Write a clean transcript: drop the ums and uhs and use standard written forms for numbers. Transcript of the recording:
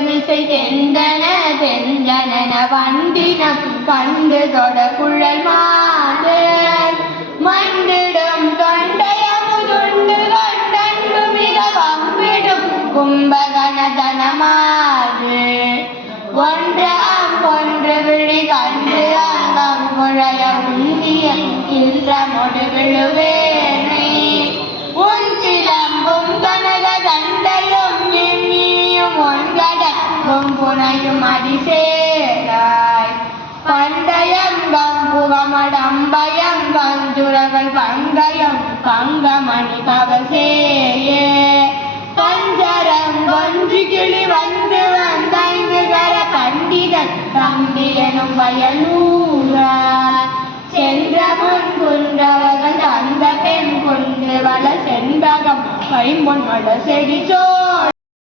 மிசை தெந்தன தெந்தன வண்டினம் கண்டு தொட குழல் மாதர் மண்டிடும் தொண்டையமுதுண்டு கொண்டன்பு மிக வம்பிடும் கும்பகணதனமாது ஒன்றாம் ஒன்று விழி கண்டு அங்கம் குழைய உந்தியம் கின்ற மொடு விழுவேனை உன் சிலம்பும் கனக தண்டையும் எண்ணியும் ஒன்கடம்பும் புனையும் அதிசேராய் பண்டயம் கம்புகமடம்பயம் கஞ்சுரகள் பங்கயம் கங்கமணி கவசேயே பஞ்சரம் கொன்று கிளி வந்து வந்தைந்து கர பண்டிதன் தம்பி எனும் பயனூரார் சென்ற முன் குன்றவர்கள் அந்த பெண் கொண்டு வள செண்பகம் பைம்பொன் மட செடி சோ